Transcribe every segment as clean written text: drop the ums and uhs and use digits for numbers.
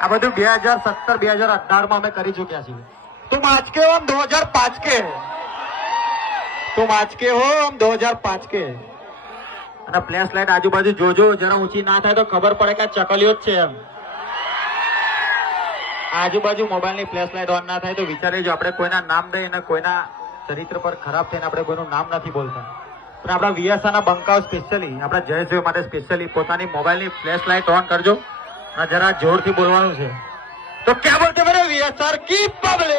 આ બધું 2017 2018 માં અમે કરી ચુક્યા છીએ. तुम आज के हो हम 2005 के, तुम आज के हो हम 2005 के. અને ફ્લેશ લાઈટ આજુબાજુ જોજો, જરા ઊંચી ના થાય તો ખબર પડે કે ચકલીઓ જ છે એમ. આજુબાજુ મોબાઈલ ની ફ્લેશ લાઈટ ઓન ના થાય તો વિચારી જો, આપણે કોઈના નામ દઈએ અને કોઈના ચરિત્ર પર ખરાબ થઈને આપણે કોઈનું નામ નથી બોલતા, પણ આપણા વીએસઆર ના બંકાઓ સ્પેશિયલી આપણા જયેશભાઈ માટે સ્પેશિયલી પોતાની મોબાઈલ ની ફ્લેશ લાઈટ ઓન કરજો અને જરા જોરથી બોલવાનું છે. તો ક્યાં બોલતે મેરે વીએસઆર કી પબ્લિક.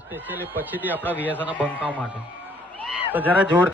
સ્પેશિયલી પછીથી આપણા વીએસઆર ના બંકાઓ માટે તો જરા જોર